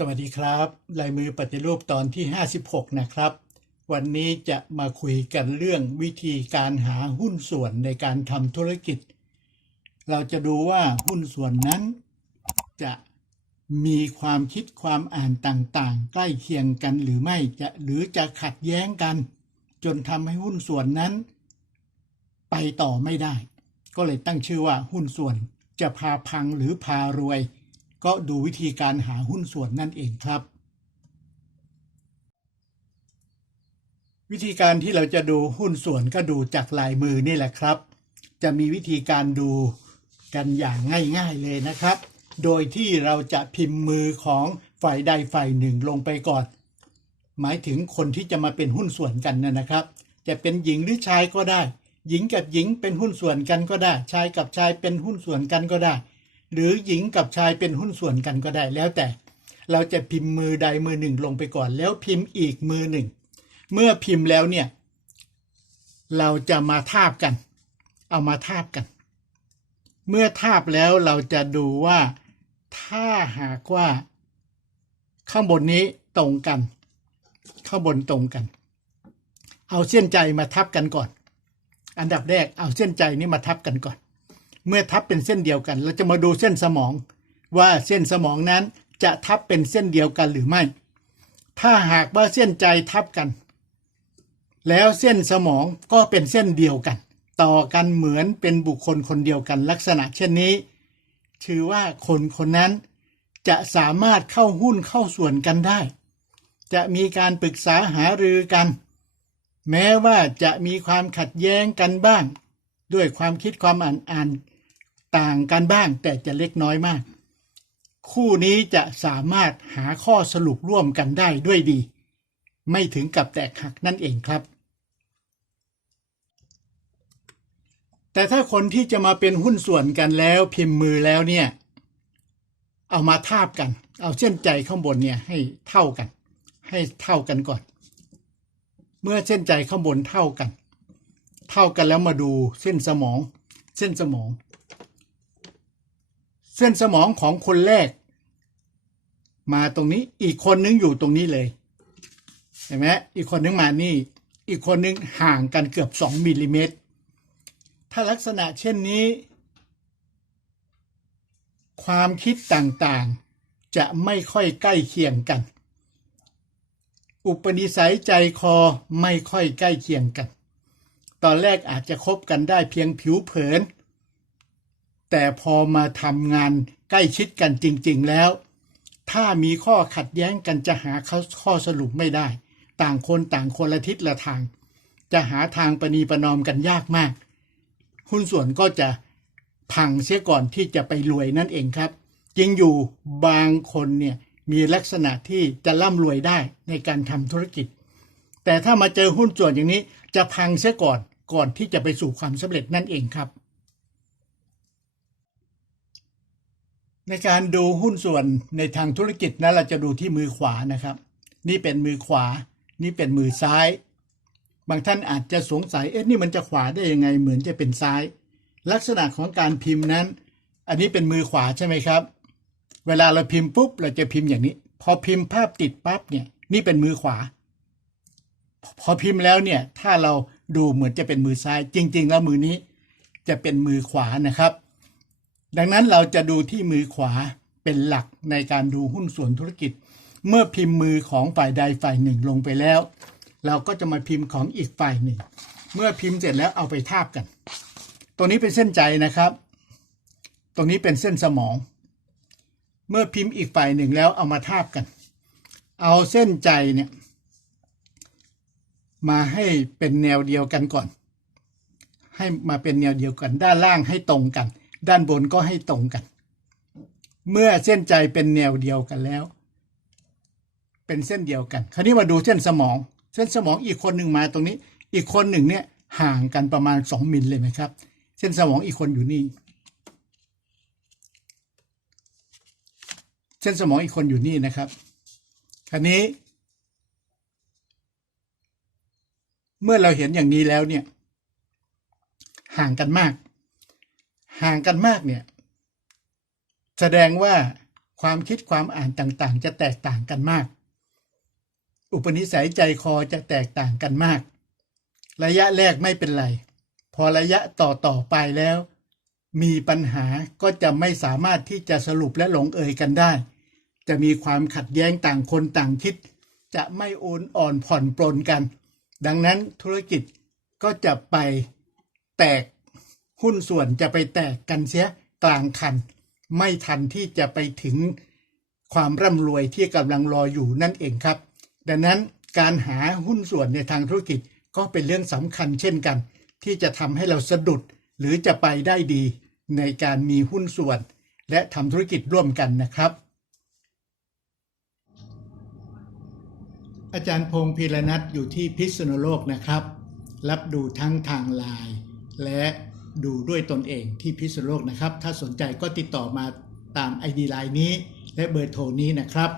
สวัสดีครับ ลายมือปฏิรูปตอนที่ 56 นะครับ วันนี้จะมาคุยกันเรื่องวิธีการหาหุ้นส่วนในการทำธุรกิจ เราจะดูว่าหุ้นส่วนนั้น จะมีความคิดความอ่านต่างๆ ใกล้เคียงกันหรือไม่จะหรือจะขัดแย้งกัน จนทำให้หุ้นส่วนนั้น ไปต่อไม่ได้ ก็เลยตั้งชื่อว่าหุ้นส่วนจะพาพังหรือพารวย ก็ดูวิธีการหาหุ้นส่วนนั่นเองครับ วิธีการที่เราจะดูหุ้นส่วนก็ดูจากลายมือนี่แหละครับ จะมีวิธีการดูกันอย่างง่ายๆเลยนะครับ โดยที่เราจะพิมพ์มือของฝ่ายใดฝ่ายหนึ่งลงไปก่อน หมายถึงคนที่จะมาเป็นหุ้นส่วนกันนะนะครับ จะเป็นหญิงหรือชายก็ได้ หญิงกับหญิงเป็นหุ้นส่วนกันก็ได้ ชายกับชายเป็นหุ้นส่วนกันก็ได้ หรือหญิงกับชายเป็นหุ้นส่วนกันก็ได้แล้วแต่ เราจะพิมพ์มือใดมือหนึ่งลงไปก่อน แล้วพิมพ์อีกมือหนึ่ง เมื่อพิมพ์แล้วเนี่ย เราจะมาทาบกัน เอามาทาบกัน เมื่อทาบแล้วเราจะดูว่าถ้าหากว่า ข้างบนนี้ตรงกัน ข้างบนตรงกัน เอาเส้นใจมาทับกันก่อน อันดับแรกเอาเส้นใจนี้มาทับกันก่อน เมื่อทับเป็นเส้นเดียวกัน เราจะมาดูเส้นสมอง ว่าเส้นสมองนั้นจะทับเป็นเส้นเดียวกันหรือไม่ ถ้าหากว่าเส้นใจทับกัน แล้วเส้นสมองก็เป็นเส้นเดียวกัน ต่อกันเหมือนเป็นบุคคลคนเดียวกันลักษณะเช่นนี้ ถือว่าคนคนนั้นจะสามารถเข้าหุ้นเข้าส่วนกันได้ จะมีการปรึกษาหารือกัน แม้ว่าจะมีความขัดแย้งกันบ้าง ด้วยความคิดความอ่านอ่าน ต่างกันบ้างแต่จะเล็กน้อยมาก คู่นี้จะสามารถหาข้อสรุปร่วมกันได้ด้วยดี ไม่ถึงกับแตกหักนั่นเองครับ แต่ถ้าคนที่จะมาเป็นหุ้นส่วนกันแล้วพิมพ์มือแล้วเนี่ย เอามาทาบกัน เอาเส้นใจข้างบนเนี่ยให้เท่ากัน ให้เท่ากันก่อน เมื่อเส้นใจข้างบนเท่ากัน เท่ากันแล้วมาดูเส้นสมอง เส้นสมอง เส้นสมองของคนแรก มาตรงนี้อีกคนนึงอยู่ตรงนี้เลยเห็นไหมอีกคนนึงมานี่ อีกคนนึงห่างกันเกือบสองมิลลิเมตรถ้าลักษณะเช่นนี้ ความคิดต่างๆ จะไม่ค่อยใกล้เคียงกัน อุปนิสัยใจคอไม่ค่อยใกล้เคียงกัน ตอนแรกอาจจะคบกันได้เพียงผิวเผิน แต่พอมาทำงานใกล้ชิดกันจริง ๆ แล้ว ถ้ามีข้อขัดแย้งกันจะหาข้อสรุปไม่ได้ ต่างคนต่างคนละทิศละทาง จะหาทางประนีประนอมกันยากมาก หุ้นส่วนก็จะพังเสียก่อนที่จะไปรวยนั่นเองครับจริงอยู่บางคนเนี่ยมีลักษณะที่จะร่ำรวยได้ในการทำธุรกิจ แต่ถ้ามาเจอหุ้นส่วนอย่างนี้จะพังเสียก่อนก่อนที่จะไปสู่ความสำเร็จนั่นเองครับ ในการดูหุ้นส่วนในทางธุรกิจนั้นเราจะดูที่มือขวานะครับ นี่เป็นมือขวา นี่เป็นมือซ้าย บางท่านอาจจะสงสัยเอ๊ะนี่มันจะขวาได้ยังไงเหมือนจะเป็นซ้าย ลักษณะของการพิมพ์นั้น อันนี้เป็นมือขวาใช่ไหมครับ เวลาเราพิมพ์ปุ๊บเราจะพิมพ์อย่างนี้ พอพิมพ์ภาพติดปั๊บเนี่ยนี่เป็นมือขวา พอพิมพ์แล้วเนี่ยถ้าเราดูเหมือนจะเป็นมือซ้าย จริง ๆ แล้วมือนี้จะเป็นมือขวานะครับ ดังนั้นเราจะดูที่มือขวาเป็นหลักในการดูหุ้นส่วนธุรกิจ เมื่อพิมพ์มือของฝ่ายใดฝ่ายหนึ่งลงไปแล้ว เราก็จะมาพิมพ์ของอีกฝ่ายหนึ่ง เมื่อพิมพ์เสร็จแล้วเอาไปทาบกัน ตัวนี้เป็นเส้นใจนะครับ ตรงนี้เป็นเส้นสมอง เมื่อพิมพ์อีกฝ่ายหนึ่งแล้วเอามาทาบกัน เอาเส้นใจเนี่ยมาให้เป็นแนวเดียวกันก่อน ให้มาเป็นแนวเดียวกัน ด้านล่างให้ตรงกัน ด้านบนก็ให้ตรงกัน เมื่อเส้นใจเป็นแนวเดียวกันแล้ว เป็นเส้นเดียวกัน คราวนี้มาดูเส้นสมอง เส้นสมองอีกคนหนึ่งมาตรงนี้ อีกคนหนึ่งเนี่ยห่างกันประมาณสองมิลเลยไหมครับ เส้นสมองอีกคนอยู่นี่ เส้นสมองอีกคนอยู่นี่นะครับคราวนี้ เมื่อเราเห็นอย่างนี้แล้วเนี่ย ห่างกันมาก ห่างกันมากเนี่ย แสดงว่าความคิดความอ่านต่างๆ จะแตกต่างกันมาก อุปนิสัยใจคอจะแตกต่างกันมาก ระยะแรกไม่เป็นไร พอระยะต่อต่อๆไปแล้ว มีปัญหาก็จะไม่สามารถที่จะสรุปและหลงเอยกันได้ จะมีความขัดแย้งต่างคนต่างคิด จะไม่โอนอ่อนผ่อนปลนกัน ดังนั้นธุรกิจก็จะไปแตก หุ้นส่วนจะไปแตกกันเสียกลางคัน ไม่ทันที่จะไปถึงความร่ำรวยที่กำลังรออยู่นั่นเองครับ ดังนั้นการหาหุ้นส่วนในทางธุรกิจก็เป็นเรื่องสำคัญเช่นกัน ที่จะทำให้เราสะดุดหรือจะไปได้ดีในการมีหุ้นส่วน และทำธุรกิจร่วมกันนะครับ อาจารย์พงศ์พีรนัทอยู่ที่พิษณุโลกนะครับ รับดูทั้งทางไลน์และ ดูด้วยตนเองที่พิษณุโลกนะครับ ถ้าสนใจก็ติดต่อมาตาม ID ไลน์นี้ และเบอร์โทรนี้นะครับ